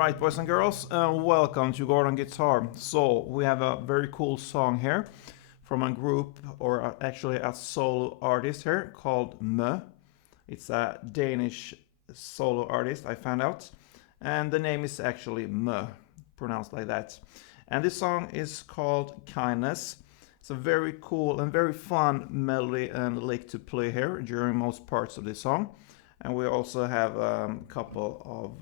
Alright, boys and girls, welcome to Gordon Guitar. So, we have a very cool song here from a group, or actually a solo artist here called Mø. It's a Danish solo artist, I found out. And the name is actually Mø, pronounced like that. And this song is called Kindness. It's a very cool and very fun melody and lick to play here during most parts of this song. And we also have a couple of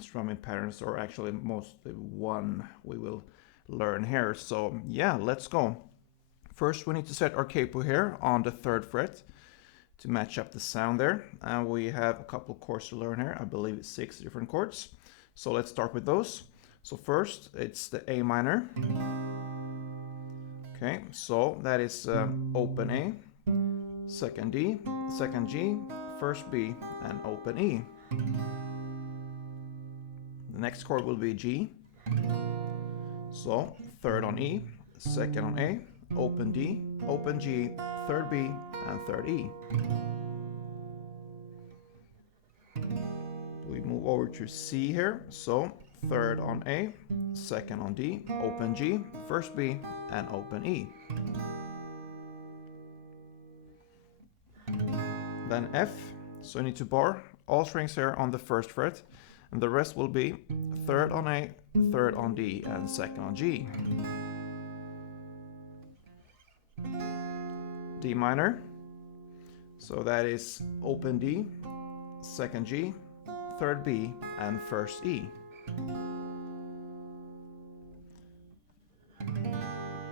strumming patterns, or actually mostly one we will learn here. So yeah, let's go. First we need to set our capo here on the 3rd fret to match up the sound there. And we have a couple chords to learn here. I believe it's 6 different chords. So let's start with those. So first it's the A minor. Okay, so that is open A, 2nd D, 2nd G, 1st B, and open E. The next chord will be G. So 3rd on E, 2nd on A, open D, open G, 3rd B, and 3rd E. We move over to C here. So 3rd on A, 2nd on D, open G, 1st B, and open E. Then F, so you need to bar all strings here on the 1st fret, and the rest will be 3rd on A, 3rd on D, and 2nd on G. D minor, so that is open D, 2nd G, 3rd B, and 1st E.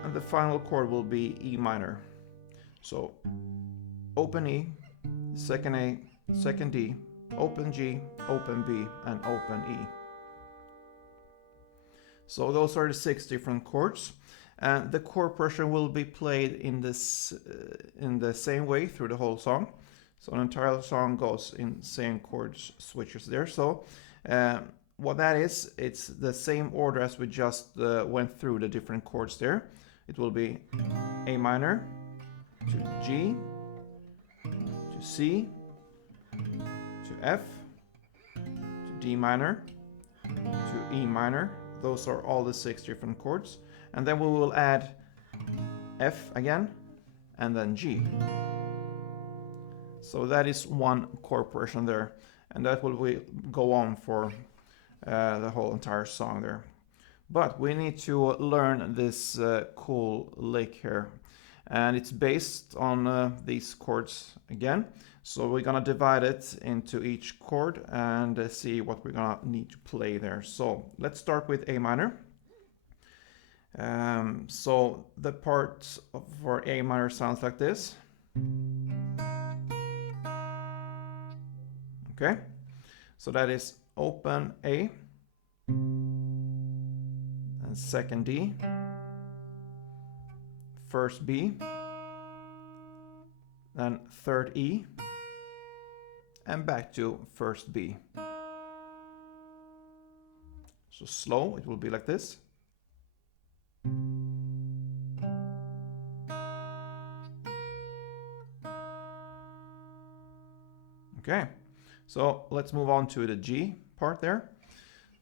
And the final chord will be E minor. So open E, 2nd A, 2nd D, open G, open B, and open E. So those are the 6 different chords, and the chord progression will be played in the same way through the whole song. So an entire song goes in same chords switches there. So what that is, it's the same order as we just went through the different chords there. It will be A minor to G to C to F to D minor to E minor. Those are all the 6 different chords. And then we will add F again and then G. So that is one chord progression there, and that will go on for the whole entire song there. But we need to learn this cool lick here, and it's based on these chords again. So we're gonna divide it into each chord and see what we're gonna need to play there. So let's start with A minor. So the part for A minor sounds like this. Okay, so that is open A, and 2nd D, 1st B, then 3rd E, and back to 1st B. So slow, it will be like this. Okay, so let's move on to the G part there.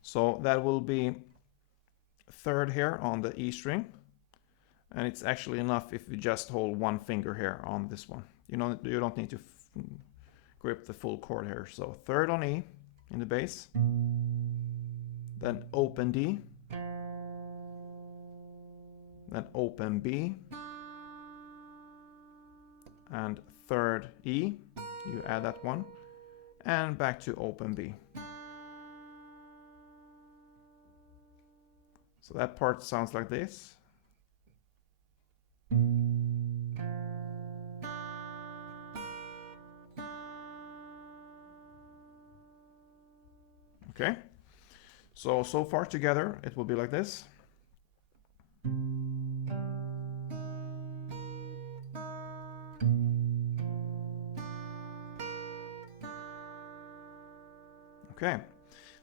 So that will be 3rd here on the E string, and it's actually enough if you just hold one finger here on this one. You don't need to grip the full chord here. So 3rd on E in the bass, then open D, then open B, and 3rd E, you add that one, and back to open B. So that part sounds like this. Okay, so far together it will be like this. Okay,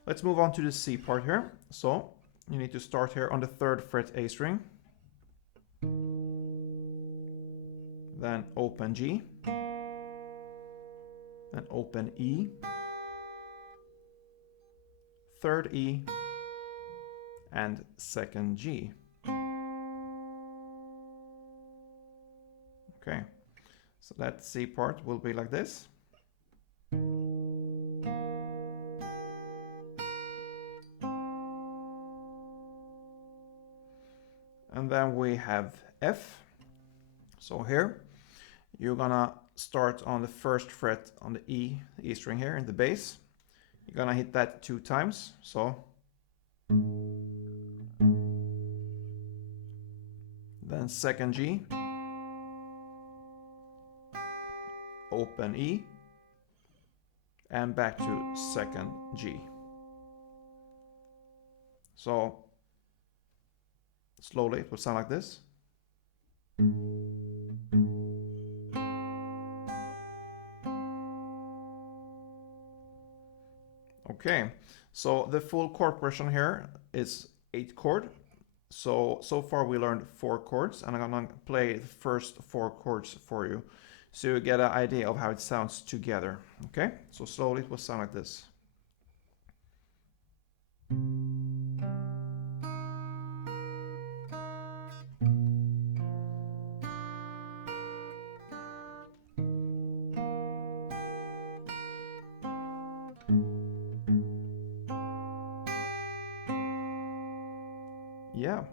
let's move on to the C part here. So you need to start here on the 3rd fret A string, then open G, then open E, 3rd E, and second G. Okay, so that C part will be like this. And then we have F. So here, you're gonna start on the first fret on the E string here in the bass. You're gonna hit that 2 times, so. Then second G, open E, and back to second G. So slowly it will sound like this. Okay, so the full chord progression here is 8 chord. So far we learned 4 chords, and I'm gonna play the first 4 chords for you, so you get an idea of how it sounds together. Okay, so slowly it will sound like this. Yeah.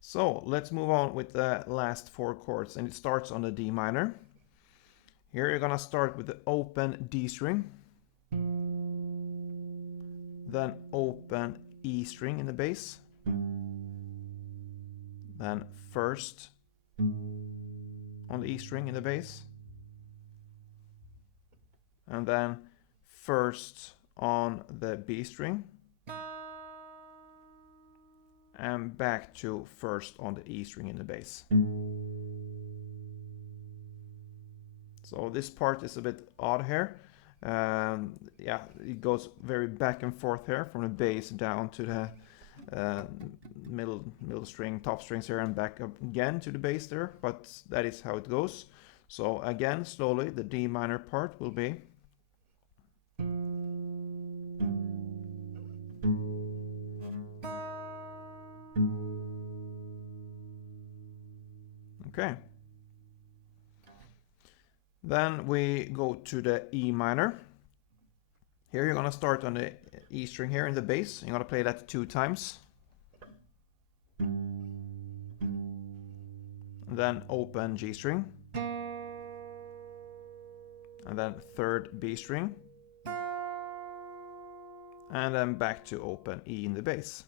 So let's move on with the last 4 chords, and it starts on the D minor. Here you're gonna start with the open D string, then open E string in the bass, then first on the E string in the bass, and then first on the B string, and back to first on the E string in the bass. So this part is a bit odd here. Yeah, it goes very back and forth here from the bass down to the middle string, top strings here, and back up again to the bass there, but that is how it goes. So again, slowly, the D minor part will be. Okay. Then we go to the E minor. Here you're gonna start on the E string here in the bass. You're gonna play that 2 times. And then open G string. And then third B string. And then back to open E in the bass.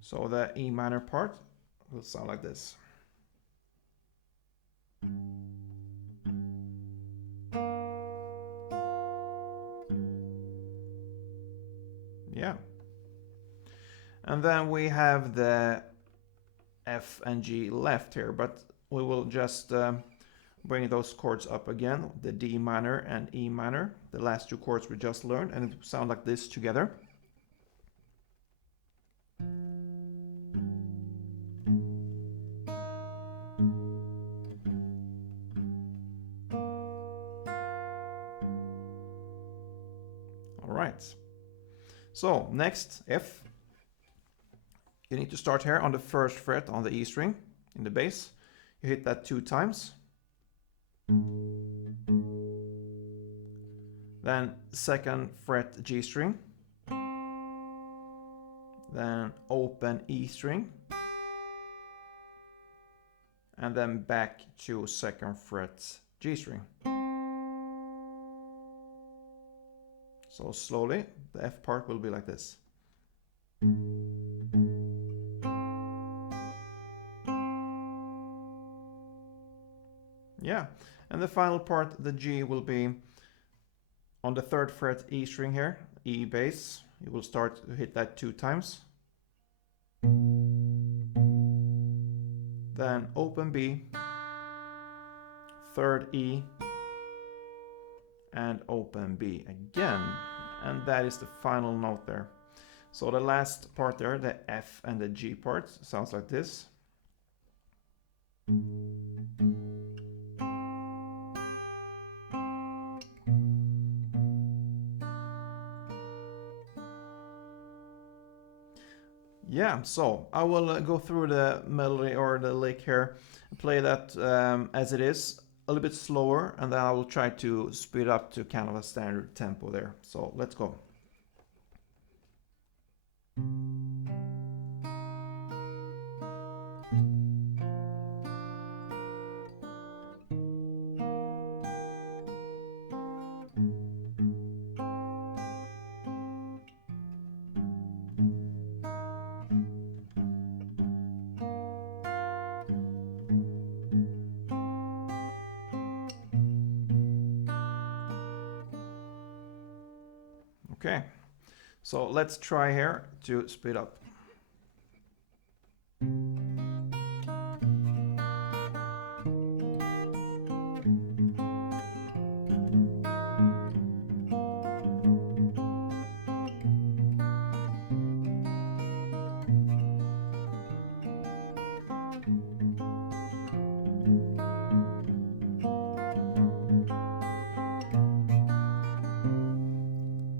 So the E minor part will sound like this. Yeah. And then we have the F and G left here, but we will just bring those chords up again, the D minor and E minor, the last 2 chords we just learned, and it will sound like this together. All right. So next, F. You need to start here on the first fret on the E string in the bass. You hit that 2 times. Then second fret G string. Then open E string. And then back to second fret G string. So slowly, the F part will be like this. Yeah, and the final part, the G, will be on the third fret E string here, E bass. You will start to hit that 2 times. Then open B, third E, and open B again. And that is the final note there. So the last part there, the F and the G part, sounds like this. Yeah, so I will go through the melody or the lick here, play that as it is, a little bit slower, and then I will try to speed up to kind of a standard tempo there. So let's go. Okay, so let's try here to speed up.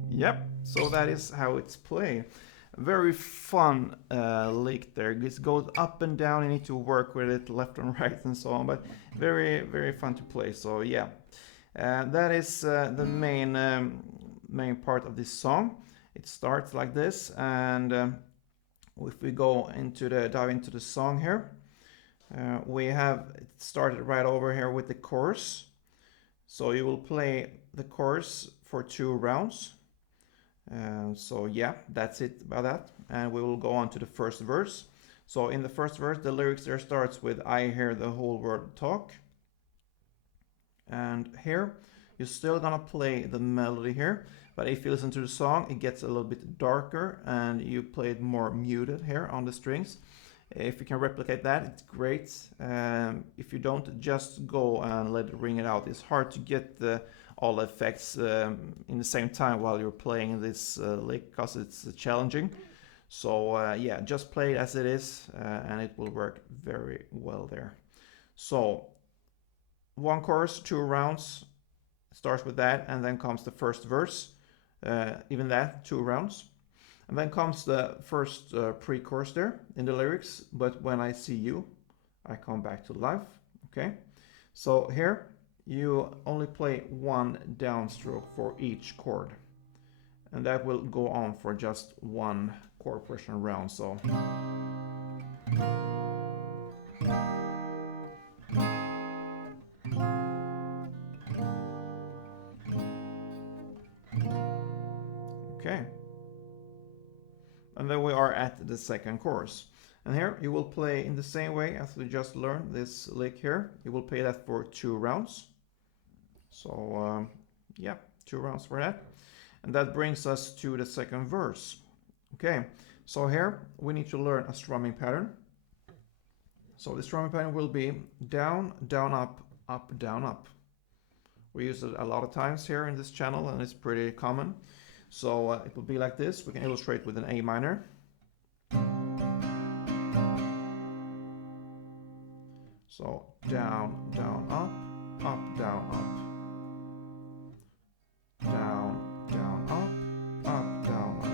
Yep, so that is how it's played. Very fun lick there. It goes up and down. You need to work with it left and right and so on, but very, very fun to play. So yeah, that is the main part of this song. It starts like this, and if we go into dive into the song here, we have it started right over here with the chorus. So you will play the chorus for 2 rounds. So yeah, that's it about that, and we will go on to the first verse. So in the first verse, the lyrics there starts with "I hear the whole world talk," and here you're still gonna play the melody here, but if you listen to the song, it gets a little bit darker, and you play it more muted here on the strings. If you can replicate that, it's great. If you don't, just go and let it ring it out. It's hard to get all the effects in the same time while you're playing this lick, because it's challenging. So yeah, just play it as it is, and it will work very well there. So 1 chorus, 2 rounds, starts with that, and then comes the first verse, even that, 2 rounds. And then comes the first pre-chorus there in the lyrics, "But when I see you, I come back to life." Okay, so here you only play 1 downstroke for each chord, and that will go on for just 1 chord progression round. So okay, and then we are at the second chorus. And here you will play in the same way as we just learned this lick here. You will play that for 2 rounds. So yeah, 2 rounds for that. And that brings us to the second verse. Okay, so here we need to learn a strumming pattern. So the strumming pattern will be down, down, up, up, down, up. We use it a lot of times here in this channel, and it's pretty common. So it will be like this. We can illustrate with an A minor. So down, down, up, down, up. Down, down, up, down, up.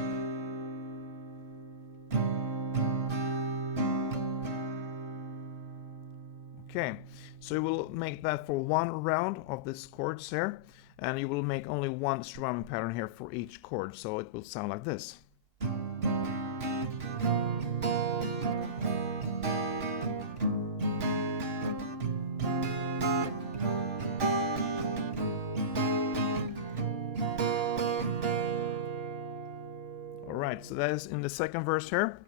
Okay, so you will make that for 1 round of this chords here, and you will make only 1 strumming pattern here for each chord, so it will sound like this. Alright, so that is in the second verse here,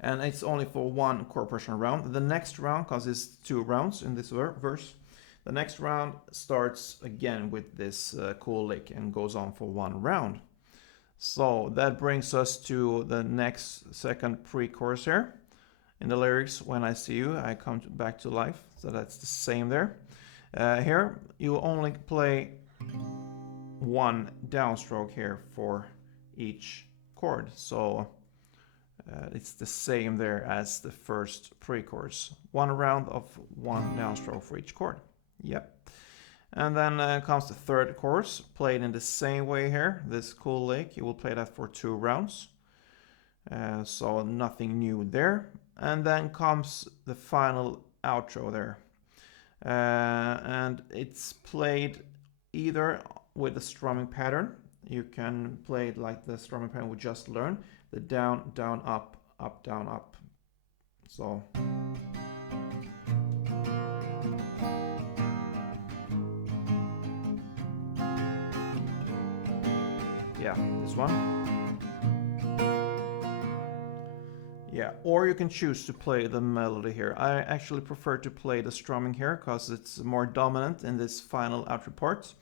and it's only for 1 chord progression round. The next round, because it's 2 rounds in this verse, the next round starts again with this cool lick and goes on for 1 round. So that brings us to the next second pre-chorus here. In the lyrics, "When I see you, I come back to life." So that's the same there. Here you only play 1 downstroke here for each chord. So it's the same there as the first pre-chorus. 1 round of 1 downstroke for each chord. Yep. And then comes the third chorus, played in the same way here. This cool lick, you will play that for 2 rounds. So nothing new there. And then comes the final outro there. And it's played either with the strumming pattern. You can play it like the strumming pattern we just learned. The down, down, up, up, down, up. So. Yeah, this one. Yeah, or you can choose to play the melody here. I actually prefer to play the strumming here because it's more dominant in this final outro part.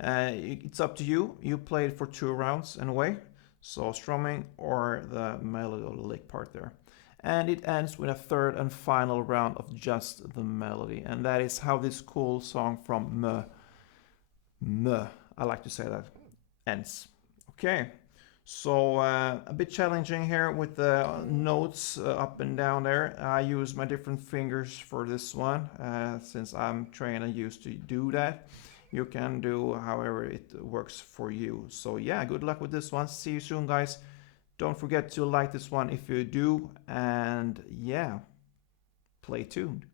It's up to you. You play it for 2 rounds anyway. So strumming or the melody or the lick part there. And it ends with a 3rd and final round of just the melody. And that is how this cool song from I like to say that, ends. Okay, so a bit challenging here with the notes up and down there. I use my different fingers for this one since I'm trained and used to do that. You can do however it works for you. So yeah, good luck with this one. See you soon, guys. Don't forget to like this one if you do. And yeah, play tuned.